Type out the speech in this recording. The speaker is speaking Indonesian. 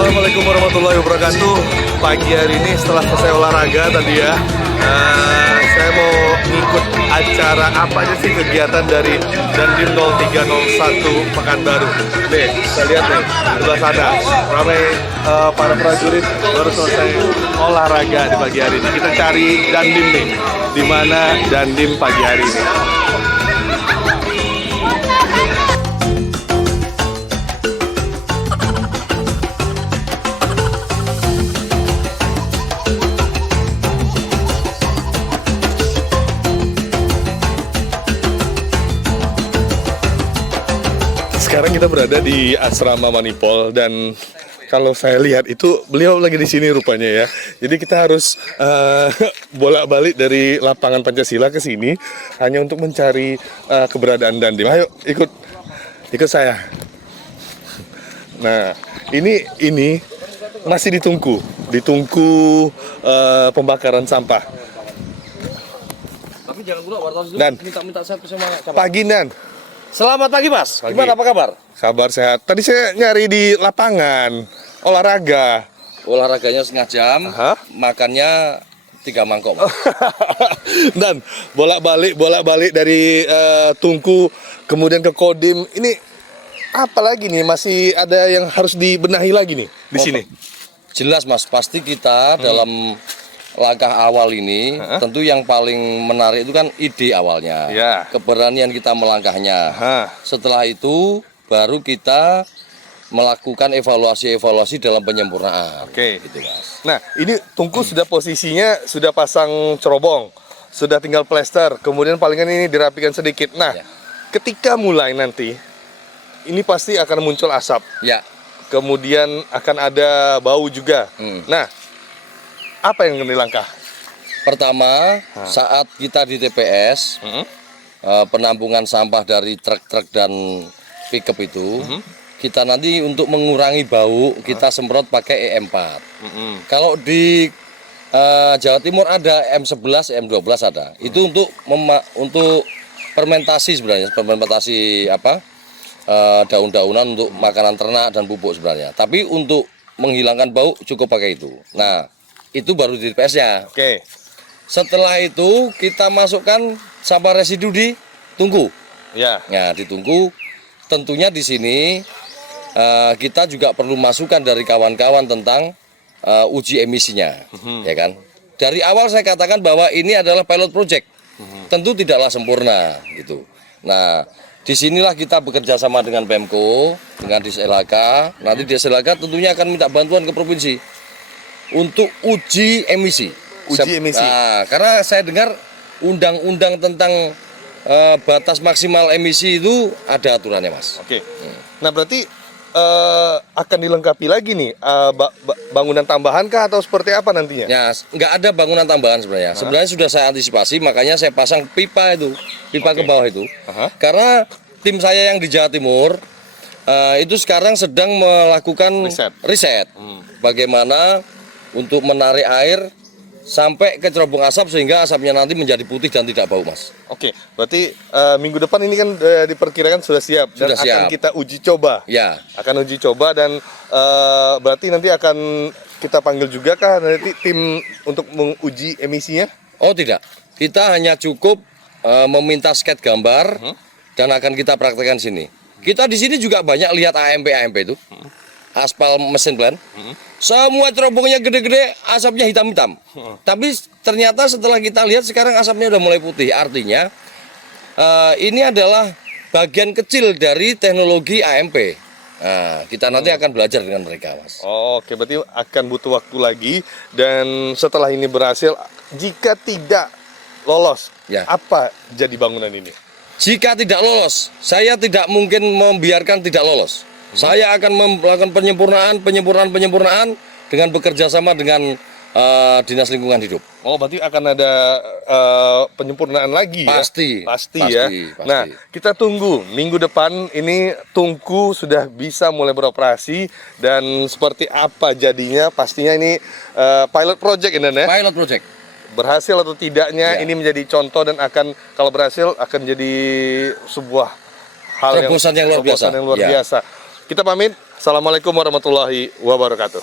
Assalamualaikum warahmatullahi wabarakatuh. Pagi hari ini setelah selesai olahraga tadi ya, saya mau ngikut acara apa aja sih kegiatan dari Dandim 0301 Pekanbaru. Nih, kita lihat nih, sebelah sana ramai para prajurit baru selesai olahraga di pagi hari ini. Kita cari Dandim nih, di mana Dandim pagi hari ini. Sekarang kita berada di asrama Manipol dan kalau saya lihat itu beliau lagi di sini rupanya ya. Jadi kita harus bolak-balik dari lapangan Pancasila ke sini hanya untuk mencari keberadaan Dandim. Ayo ikut saya. Nah ini masih ditunggu pembakaran sampah. Tapi jangan pula wartawan dulu Dan minta saya sama pagi Dan. Selamat pagi Mas. Pagi. Gimana apa kabar? Kabar sehat. Tadi saya nyari di lapangan olahraga. Olahraganya setengah jam, makannya 3 mangkok. Mas. Dan bolak-balik dari Tungku kemudian ke Kodim. Ini apa lagi nih? Masih ada yang harus dibenahi lagi nih di sini. Jelas Mas, pasti kita dalam langkah awal ini tentu yang paling menarik itu kan ide awalnya, keberanian kita melangkahnya. Setelah itu baru kita melakukan evaluasi dalam penyempurnaan. Oke. Gitu, Mas. Nah ini Tungku sudah posisinya sudah pasang cerobong, sudah tinggal plester, kemudian palingan ini dirapikan sedikit. Nah ketika mulai nanti ini pasti akan muncul asap. Ya. Kemudian akan ada bau juga. Nah apa yang akan dilangkah? Pertama, saat kita di TPS, penampungan sampah dari truk-truk dan pickup itu, kita nanti untuk mengurangi bau, kita semprot pakai E4. Kalau di Jawa Timur ada M11, M12 ada. Itu untuk fermentasi sebenarnya, fermentasi daun-daunan untuk makanan ternak dan pupuk sebenarnya. Tapi untuk menghilangkan bau cukup pakai itu. Nah, itu baru di TPS-nya. Oke. Setelah itu kita masukkan sampah residu di Tungku. Ya. Nah, di Tungku tentunya di sini kita juga perlu masukan dari kawan-kawan tentang uji emisinya, ya kan? Dari awal saya katakan bahwa ini adalah pilot project. Tentu tidaklah sempurna gitu. Nah, disinilah kita bekerja sama dengan Pemko, dengan Dislk. Nanti Dislk tentunya akan minta bantuan ke provinsi untuk uji emisi. Nah, karena saya dengar undang-undang tentang batas maksimal emisi itu ada aturannya, Mas. Oke. Nah berarti akan dilengkapi lagi nih bangunan tambahan kah atau seperti apa nantinya? Ya, nggak ada bangunan tambahan sebenarnya. Sebenarnya sudah saya antisipasi, makanya saya pasang pipa ke bawah itu. Karena tim saya yang di Jawa Timur itu sekarang sedang melakukan riset. Bagaimana untuk menarik air sampai ke cerobong asap sehingga asapnya nanti menjadi putih dan tidak bau, Mas. Oke, berarti minggu depan ini kan diperkirakan sudah siap dan akan kita uji coba. Ya. Akan uji coba dan berarti nanti akan kita panggil juga kah nanti tim untuk menguji emisinya? Oh tidak, kita hanya cukup meminta sketch gambar dan akan kita praktekkan sini. Kita di sini juga banyak lihat AMP itu. Aspal mesin plan, semua cerobongnya gede-gede, asapnya hitam-hitam. Tapi ternyata setelah kita lihat sekarang asapnya udah mulai putih. Artinya ini adalah bagian kecil dari teknologi AMP. Nah, kita nanti akan belajar dengan mereka, Mas. Oke, berarti akan butuh waktu lagi dan setelah ini berhasil, jika tidak lolos, apa jadi bangunan ini? Jika tidak lolos, saya tidak mungkin membiarkan tidak lolos. Saya akan melakukan penyempurnaan dengan bekerja sama dengan Dinas Lingkungan Hidup. Oh, berarti akan ada penyempurnaan lagi pasti, ya? Pasti. Nah, kita tunggu minggu depan ini Tungku sudah bisa mulai beroperasi dan seperti apa jadinya pastinya ini pilot project ini ya? Pilot project. Berhasil atau tidaknya ini menjadi contoh dan akan kalau berhasil akan jadi sebuah hal yang luar biasa. Kita pamit. Assalamualaikum warahmatullahi wabarakatuh.